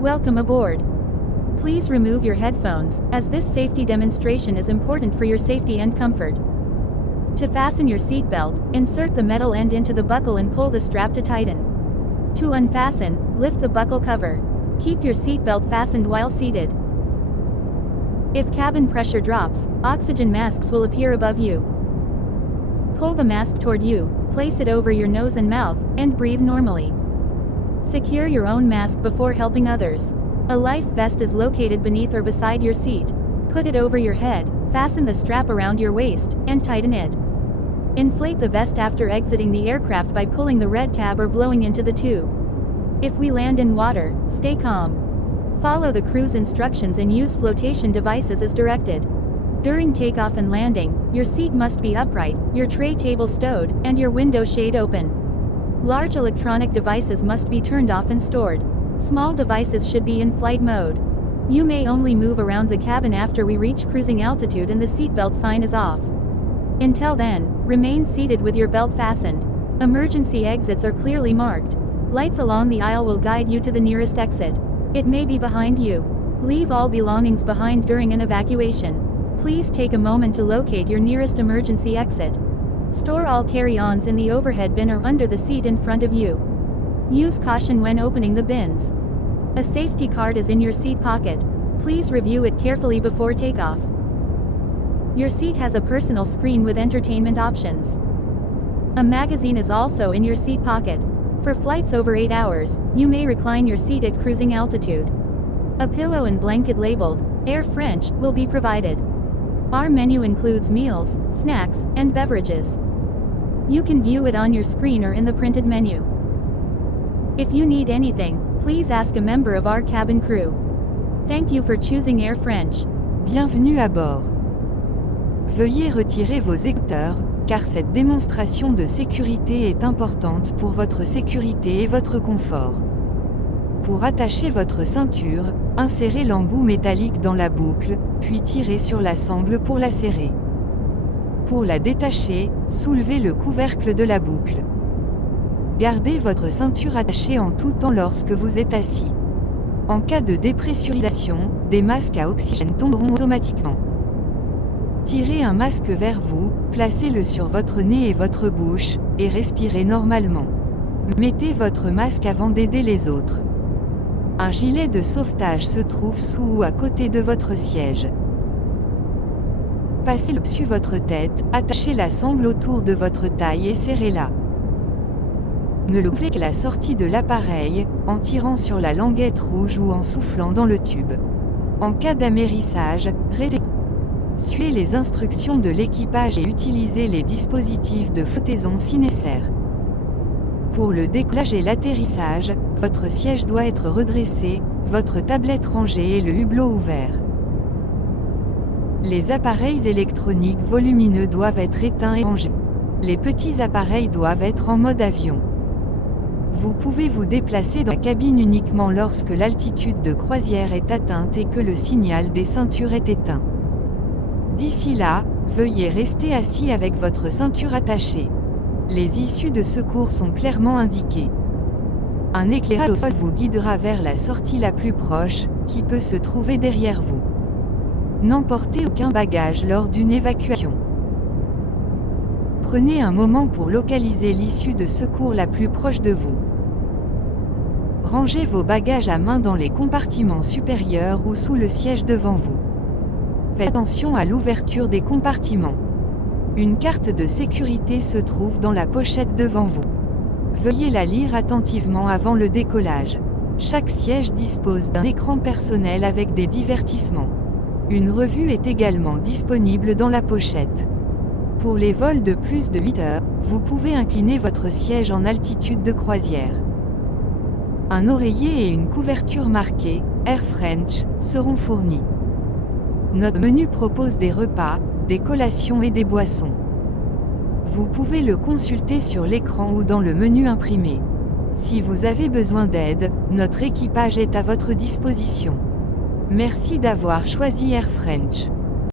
Welcome aboard. Please remove your headphones, as this safety demonstration is important for your safety and comfort. To fasten your seatbelt, insert the metal end into the buckle and pull the strap to tighten. To unfasten, lift the buckle cover. Keep your seatbelt fastened while seated. If cabin pressure drops, oxygen masks will appear above you. Pull the mask toward you, place it over your nose and mouth, and breathe normally. Secure your own mask before helping others. A life vest is located beneath or beside your seat. Put it over your head, fasten the strap around your waist, and tighten it. Inflate the vest after exiting the aircraft by pulling the red tab or blowing into the tube. If we land in water, stay calm. Follow the crew's instructions and use flotation devices as directed. During takeoff and landing, your seat must be upright, your tray table stowed, and your window shade open. Large electronic devices must be turned off and stored. Small devices should be in flight mode. You may only move around the cabin after we reach cruising altitude and the seatbelt sign is off. Until then, remain seated with your belt fastened. Emergency exits are clearly marked. Lights along the aisle will guide you to the nearest exit. It may be behind you. Leave all belongings behind during an evacuation. Please take a moment to locate your nearest emergency exit. Store all carry-ons in the overhead bin or under the seat in front of you. Use caution when opening the bins. A safety card is in your seat pocket. Please review it carefully before takeoff. Your seat has a personal screen with entertainment options. A magazine is also in your seat pocket. For flights over 8 hours, you may recline your seat at cruising altitude. A pillow and blanket labeled Air French will be provided. Our menu includes meals, snacks, and beverages. You can view it on your screen or in the printed menu. If you need anything, please ask a member of our cabin crew. Thank you for choosing Air French. Bienvenue à bord. Veuillez retirer vos écouteurs, car cette démonstration de sécurité est importante pour votre sécurité et votre confort. Pour attacher votre ceinture, insérez l'embout métallique dans la boucle, puis tirez sur la sangle pour la serrer. Pour la détacher, soulevez le couvercle de la boucle. Gardez votre ceinture attachée en tout temps lorsque vous êtes assis. En cas de dépressurisation, des masques à oxygène tomberont automatiquement. Tirez un masque vers vous, placez-le sur votre nez et votre bouche, et respirez normalement. Mettez votre masque avant d'aider les autres. Un gilet de sauvetage se trouve sous ou à côté de votre siège. Passez-le dessus votre tête, attachez la sangle autour de votre taille et serrez-la. Ne l'ouvrez qu'à la sortie de l'appareil, en tirant sur la languette rouge ou en soufflant dans le tube. En cas d'amérissage, suivez les instructions de l'équipage et utilisez les dispositifs de flottaison si nécessaire. Pour le décollage et l'atterrissage, votre siège doit être redressé, votre tablette rangée et le hublot ouvert. Les appareils électroniques volumineux doivent être éteints et rangés. Les petits appareils doivent être en mode avion. Vous pouvez vous déplacer dans la cabine uniquement lorsque l'altitude de croisière est atteinte et que le signal des ceintures est éteint. D'ici là, veuillez rester assis avec votre ceinture attachée. Les issues de secours sont clairement indiquées. Un éclairage au sol vous guidera vers la sortie la plus proche, qui peut se trouver derrière vous. N'emportez aucun bagage lors d'une évacuation. Prenez un moment pour localiser l'issue de secours la plus proche de vous. Rangez vos bagages à main dans les compartiments supérieurs ou sous le siège devant vous. Faites attention à l'ouverture des compartiments. Une carte de sécurité se trouve dans la pochette devant vous. Veuillez la lire attentivement avant le décollage. Chaque siège dispose d'un écran personnel avec des divertissements. Une revue est également disponible dans la pochette. Pour les vols de plus de 8 heures, vous pouvez incliner votre siège en altitude de croisière. Un oreiller et une couverture marquée « Air French » seront fournis. Notre menu propose des repas, des collations et des boissons. Vous pouvez le consulter sur l'écran ou dans le menu imprimé. Si vous avez besoin d'aide, notre équipage est à votre disposition. Merci d'avoir choisi Air French.